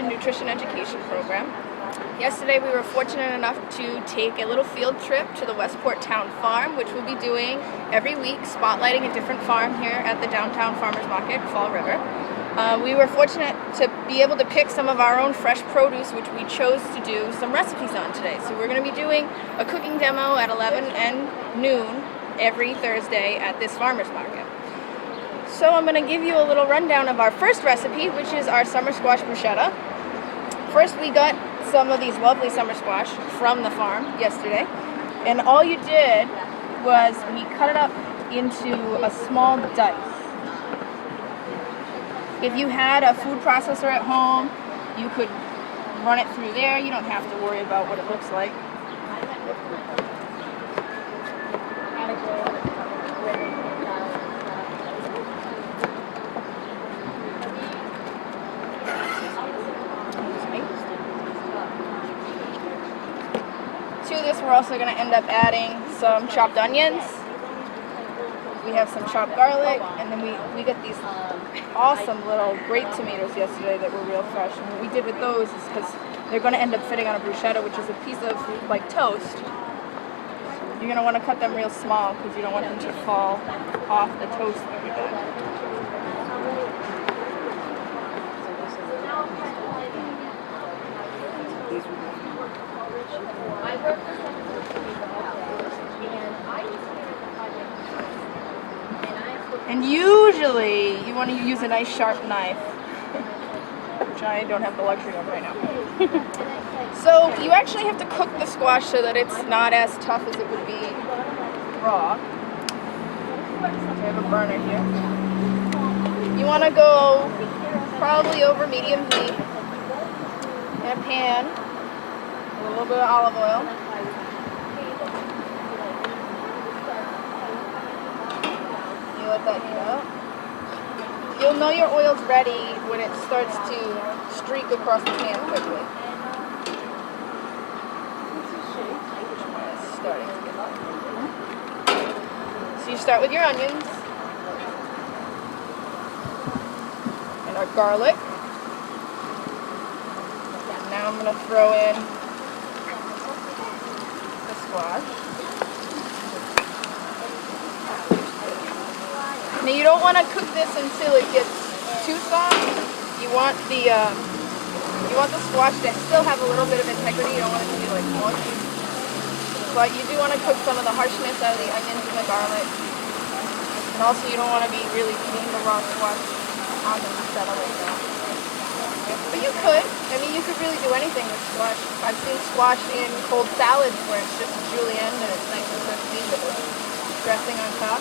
Extension Nutrition Education program. Yesterday we were fortunate enough to take a little field trip to the Westport Town Farm, which we'll be doing every week, spotlighting a different farm here at the downtown farmers market, Fall River. We were fortunate to be able to pick some of our own fresh produce, which we chose to do some recipes on today. So we're going to be doing a cooking demo at 11 and noon every Thursday at this farmers market. So I'm going to give you a little rundown of our first recipe, which is our summer squash bruschetta. First, we got some of these lovely summer squash from the farm yesterday, and all you did was we cut it up into a small dice. If you had a food processor at home, you could run it through there. You don't have to worry about what it looks like. To this, we're also going to end up adding some chopped onions. We have some chopped garlic, and then we got these awesome little grape tomatoes yesterday that were real fresh. And what we did with those is because they're going to end up fitting on a bruschetta, which is a piece of like toast. You're going to want to cut them real small because you don't want them to fall off the toast very bad. And usually you want to use a nice sharp knife, which I don't have the luxury of right now. So you actually have to cook the squash so that it's not as tough as it would be raw. I have a burner here. You want to go probably over medium heat in a pan, a little bit of olive oil. Let that heat up. You'll know your oil's ready when it starts to streak across the pan quickly. It's starting to get hot. So you start with your onions and our garlic. And now I'm going to throw in the squash. Now you don't want to cook this until it gets too soft. You want the squash to still have a little bit of integrity. You don't want it to be like mush. But you do want to cook some of the harshness out of the onions and the garlic. And also you don't want to be really eating the raw squash on the bruschetta like that. But you could. I mean, you could really do anything with squash. I've seen squash in cold salads where it's just julienne and it's nice and crispy with a dressing on top.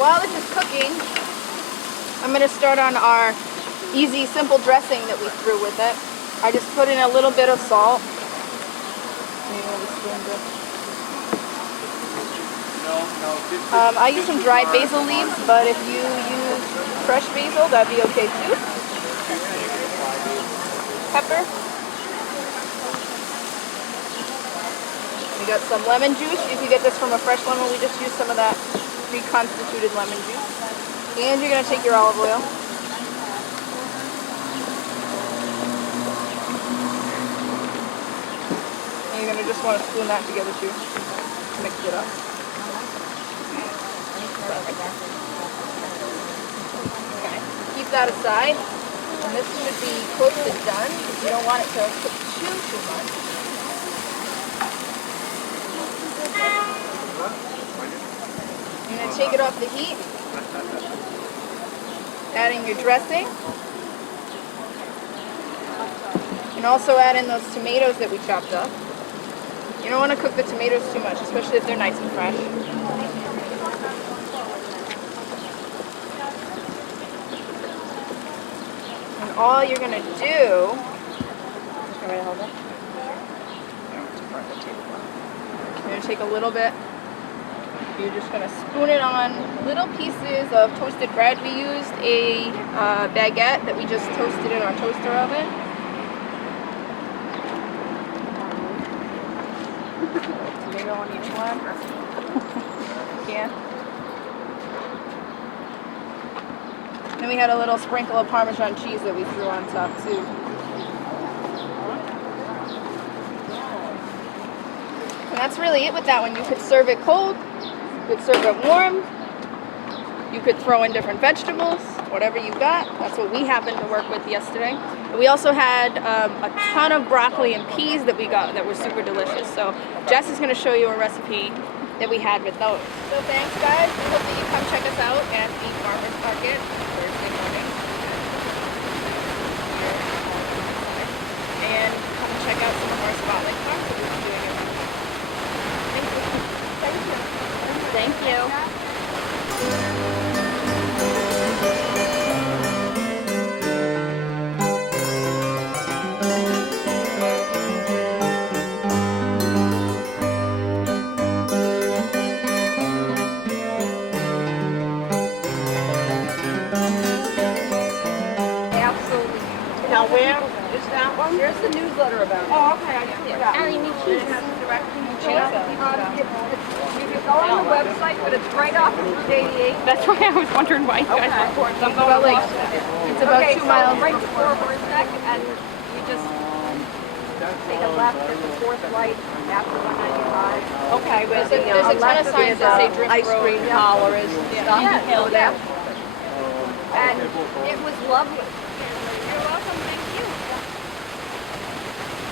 While this is cooking, I'm going to start on our easy, simple dressing that we threw with it. I just put in a little bit of salt. I use some dried basil leaves, but if you use fresh basil, that'd be okay too. Pepper. We got some lemon juice. You can get this from a fresh lemon. We just use some of that reconstituted lemon juice. And you're going to take your olive oil. And you're going to just want to spoon that together too. Mix it up. Okay. Keep that aside. And this should be close to done because you don't want it to cook too much. You're going to take it off the heat, adding your dressing, and also add in those tomatoes that we chopped up. You don't want to cook the tomatoes too much, especially if they're nice and fresh. And all you're going to do, you're going to take a little bit. You're just going to spoon it on little pieces of toasted bread. We used a baguette that we just toasted in our toaster oven. Tomato on each one. Yeah. Then we had a little sprinkle of Parmesan cheese that we threw on top too. And that's really it with that one. You could serve it cold, you could serve it warm, you could throw in different vegetables, whatever you got. That's what we happened to work with yesterday. We also had a ton of broccoli and peas that we got that were super delicious. So Jess is going to show you a recipe that we had with those. So thanks guys. We hope that you come check us out at the farmers market Thursday morning. And come check out some of our spotlight farms that we've been doing every week. Thank you. Thank you. Thank you. Now where is that one? Here's the newsletter about it. Oh, okay, I see it. Allie, you need cheese. You can go on the website, but it's right off of Route 88. That's why I was wondering why you guys were recording. I'm going like, it's about 2 miles. Right before Horseneck, and you just take a left at the fourth light after 195. Okay, There's a ton of signs that say Drift ice Road. cream parlor is stuff. Yeah, Over there. and it was lovely.